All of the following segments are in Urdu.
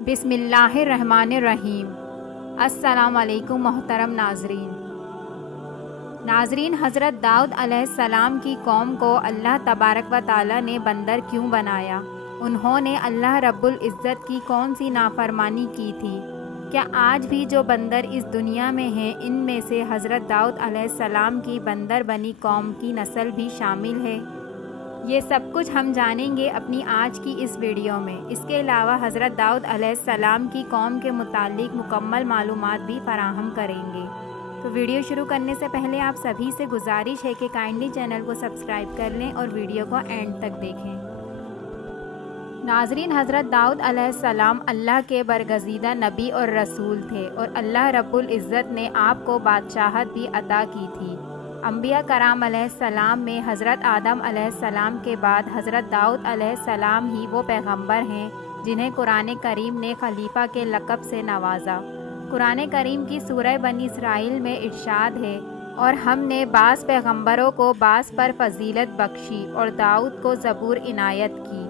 بسم اللہ الرحمن الرحیم۔ السلام علیکم محترم ناظرین، حضرت داؤد علیہ السلام کی قوم کو اللہ تبارک و تعالی نے بندر کیوں بنایا؟ انہوں نے اللہ رب العزت کی کون سی نافرمانی کی تھی؟ کیا آج بھی جو بندر اس دنیا میں ہیں ان میں سے حضرت داؤد علیہ السلام کی بندر بنی قوم کی نسل بھی شامل ہے؟ یہ سب کچھ ہم جانیں گے اپنی آج کی اس ویڈیو میں۔ اس کے علاوہ حضرت داؤد علیہ السلام کی قوم کے متعلق مکمل معلومات بھی فراہم کریں گے۔ تو ویڈیو شروع کرنے سے پہلے آپ سبھی سے گزارش ہے کہ کائنڈلی چینل کو سبسکرائب کر لیں اور ویڈیو کو اینڈ تک دیکھیں۔ ناظرین، حضرت داؤد علیہ السلام اللہ کے برگزیدہ نبی اور رسول تھے اور اللہ رب العزت نے آپ کو بادشاہت بھی عطا کی تھی۔ انبیاء کرام علیہ السلام میں حضرت آدم علیہ السلام کے بعد حضرت داؤد علیہ السلام ہی وہ پیغمبر ہیں جنہیں قرآن کریم نے خلیفہ کے لقب سے نوازا۔ قرآن کریم کی سورہ بنی اسرائیل میں ارشاد ہے، اور ہم نے بعض پیغمبروں کو بعض پر فضیلت بخشی اور داؤد کو زبور عنایت کی۔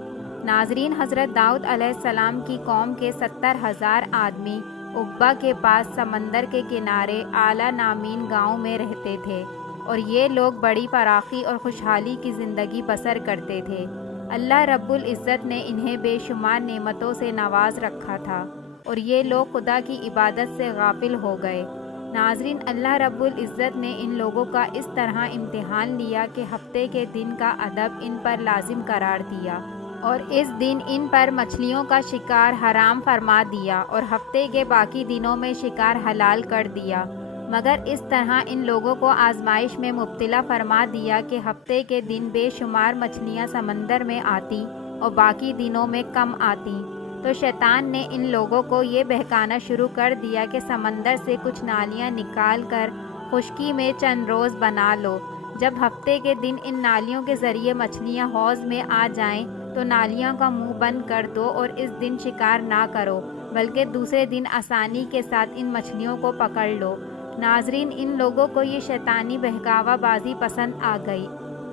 ناظرین، حضرت داؤد علیہ السلام کی قوم کے 70,000 آدمی عقبہ کے پاس سمندر کے کنارے اعلیٰ نامین گاؤں میں رہتے تھے، اور یہ لوگ بڑی فراخی اور خوشحالی کی زندگی بسر کرتے تھے۔ اللہ رب العزت نے انہیں بے شمار نعمتوں سے نواز رکھا تھا اور یہ لوگ خدا کی عبادت سے غافل ہو گئے۔ ناظرین، اللہ رب العزت نے ان لوگوں کا اس طرح امتحان لیا کہ ہفتے کے دن کا ادب ان پر لازم قرار دیا، اور اس دن ان پر مچھلیوں کا شکار حرام فرما دیا اور ہفتے کے باقی دنوں میں شکار حلال کر دیا، مگر اس طرح ان لوگوں کو آزمائش میں مبتلا فرما دیا کہ ہفتے کے دن بے شمار مچھلیاں سمندر میں آتی اور باقی دنوں میں کم آتی، تو شیطان نے ان لوگوں کو یہ بہکانا شروع کر دیا کہ سمندر سے کچھ نالیاں نکال کر خشکی میں چند روز بنا لو۔ جب ہفتے کے دن ان نالیوں کے ذریعے مچھلیاں حوض میں آ جائیں تو نالیوں کا منہ بند کر دو اور اس دن شکار نہ کرو، بلکہ دوسرے دن آسانی کے ساتھ ان مچھلیوں کو پکڑ لو۔ ناظرین، ان لوگوں کو یہ شیطانی بہکاوا بازی پسند آ گئی،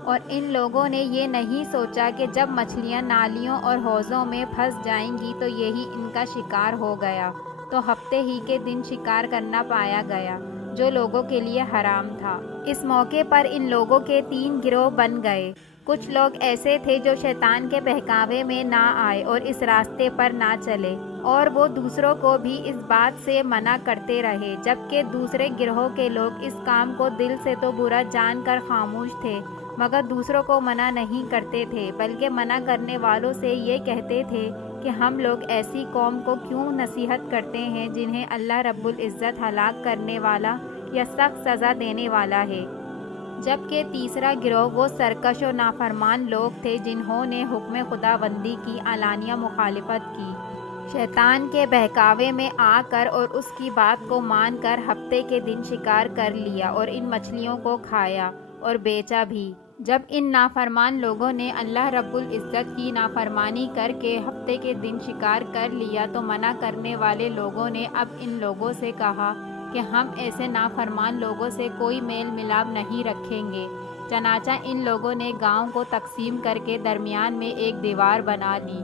اور ان لوگوں نے یہ نہیں سوچا کہ جب مچھلیاں نالیوں اور حوضوں میں پھنس جائیں گی تو یہی ان کا شکار ہو گیا، تو ہفتے ہی کے دن شکار کرنا پایا گیا جو لوگوں کے لیے حرام تھا۔ اس موقع پر ان لوگوں کے 3 گروہ بن گئے۔ کچھ لوگ ایسے تھے جو شیطان کے بہکاوے میں نہ آئے اور اس راستے پر نہ چلے، اور وہ دوسروں کو بھی اس بات سے منع کرتے رہے، جبکہ دوسرے گروہ کے لوگ اس کام کو دل سے تو برا جان کر خاموش تھے، مگر دوسروں کو منع نہیں کرتے تھے، بلکہ منع کرنے والوں سے یہ کہتے تھے کہ ہم لوگ ایسی قوم کو کیوں نصیحت کرتے ہیں جنہیں اللہ رب العزت ہلاک کرنے والا یا سخت سزا دینے والا ہے۔ جبکہ تیسرا گروہ وہ سرکش و نافرمان لوگ تھے جنہوں نے حکم خداوندی کی علانیہ مخالفت کی، شیطان کے بہکاوے میں آ کر اور اس کی بات کو مان کر ہفتے کے دن شکار کر لیا اور ان مچھلیوں کو کھایا اور بیچا بھی۔ جب ان نافرمان لوگوں نے اللہ رب العزت کی نافرمانی کر کے ہفتے کے دن شکار کر لیا تو منع کرنے والے لوگوں نے اب ان لوگوں سے کہا کہ ہم ایسے نافرمان لوگوں سے کوئی میل ملاپ نہیں رکھیں گے۔ چنانچہ ان لوگوں نے گاؤں کو تقسیم کر کے درمیان میں ایک دیوار بنا لی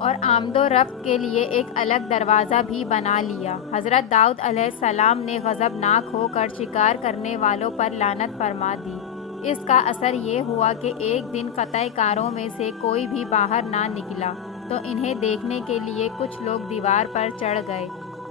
اور آمد و رفت کے لیے ایک الگ دروازہ بھی بنا لیا۔ حضرت داؤد علیہ السلام نے غضبناک ہو کر شکار کرنے والوں پر لعنت فرما دی۔ اس کا اثر یہ ہوا کہ ایک دن قطع کاروں میں سے کوئی بھی باہر نہ نکلا، تو انہیں دیکھنے کے لیے کچھ لوگ دیوار پر چڑھ گئے۔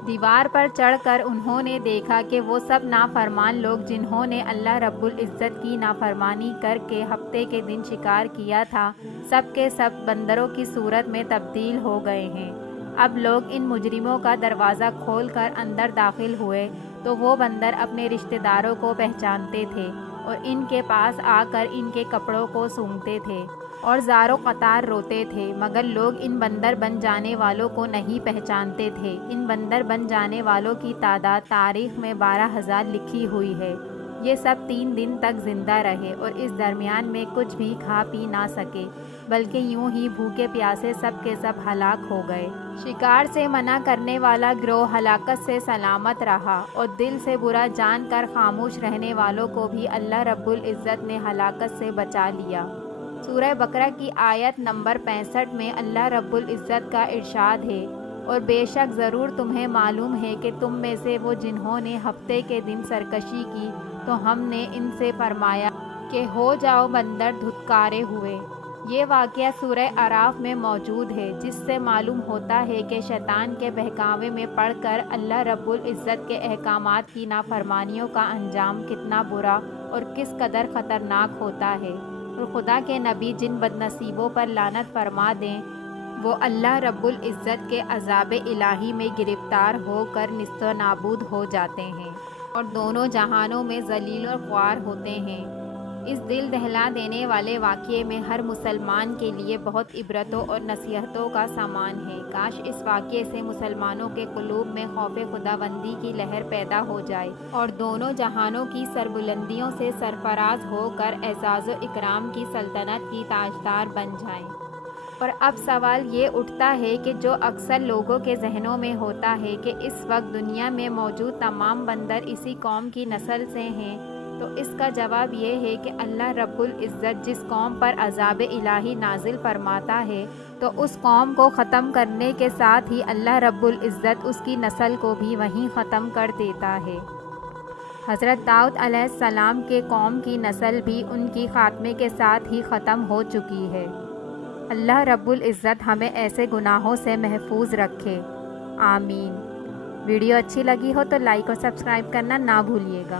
دیوار پر چڑھ کر انہوں نے دیکھا کہ وہ سب نافرمان لوگ جنہوں نے اللہ رب العزت کی نافرمانی کر کے ہفتے کے دن شکار کیا تھا، سب کے سب بندروں کی صورت میں تبدیل ہو گئے ہیں۔ اب لوگ ان مجرموں کا دروازہ کھول کر اندر داخل ہوئے تو وہ بندر اپنے رشتہ داروں کو پہچانتے تھے اور ان کے پاس آ کر ان کے کپڑوں کو سونگھتے تھے اور زار و قطار روتے تھے، مگر لوگ ان بندر بن جانے والوں کو نہیں پہچانتے تھے۔ ان بندر بن جانے والوں کی تعداد تاریخ میں 12,000 لکھی ہوئی ہے۔ یہ سب 3 دن تک زندہ رہے اور اس درمیان میں کچھ بھی کھا پی نہ سکے، بلکہ یوں ہی بھوکے پیاسے سب کے سب ہلاک ہو گئے۔ شکار سے منع کرنے والا گروہ ہلاکت سے سلامت رہا اور دل سے برا جان کر خاموش رہنے والوں کو بھی اللہ رب العزت نے ہلاکت سے بچا لیا۔ سورہ بقرہ کی آیت نمبر 65 میں اللہ رب العزت کا ارشاد ہے، اور بے شک ضرور تمہیں معلوم ہے کہ تم میں سے وہ جنہوں نے ہفتے کے دن سرکشی کی تو ہم نے ان سے فرمایا کہ ہو جاؤ بندر دھتکارے ہوئے۔ یہ واقعہ سورہ اعراف میں موجود ہے، جس سے معلوم ہوتا ہے کہ شیطان کے بہکاوے میں پڑھ کر اللہ رب العزت کے احکامات کی نافرمانیوں کا انجام کتنا برا اور کس قدر خطرناک ہوتا ہے، اور خدا کے نبی جن بدنصیبوں پر لعنت فرما دیں وہ اللہ رب العزت کے عذاب الہی میں گرفتار ہو کر نیست و نابود ہو جاتے ہیں اور دونوں جہانوں میں ذلیل و خوار ہوتے ہیں۔ اس دل دہلا دینے والے واقعے میں ہر مسلمان کے لیے بہت عبرتوں اور نصیحتوں کا سامان ہے۔ کاش اس واقعے سے مسلمانوں کے قلوب میں خوف خداوندی کی لہر پیدا ہو جائے اور دونوں جہانوں کی سربلندیوں سے سرفراز ہو کر اعزاز و اکرام کی سلطنت کی تاجدار بن جائیں۔ اور اب سوال یہ اٹھتا ہے کہ جو اکثر لوگوں کے ذہنوں میں ہوتا ہے کہ اس وقت دنیا میں موجود تمام بندر اسی قوم کی نسل سے ہیں، تو اس کا جواب یہ ہے کہ اللہ رب العزت جس قوم پر عذاب الہی نازل فرماتا ہے تو اس قوم کو ختم کرنے کے ساتھ ہی اللہ رب العزت اس کی نسل کو بھی وہیں ختم کر دیتا ہے۔ حضرت داؤد علیہ السلام کے قوم کی نسل بھی ان کی خاتمے کے ساتھ ہی ختم ہو چکی ہے۔ اللہ رب العزت ہمیں ایسے گناہوں سے محفوظ رکھے، آمین۔ ویڈیو اچھی لگی ہو تو لائک اور سبسکرائب کرنا نہ بھولیے گا۔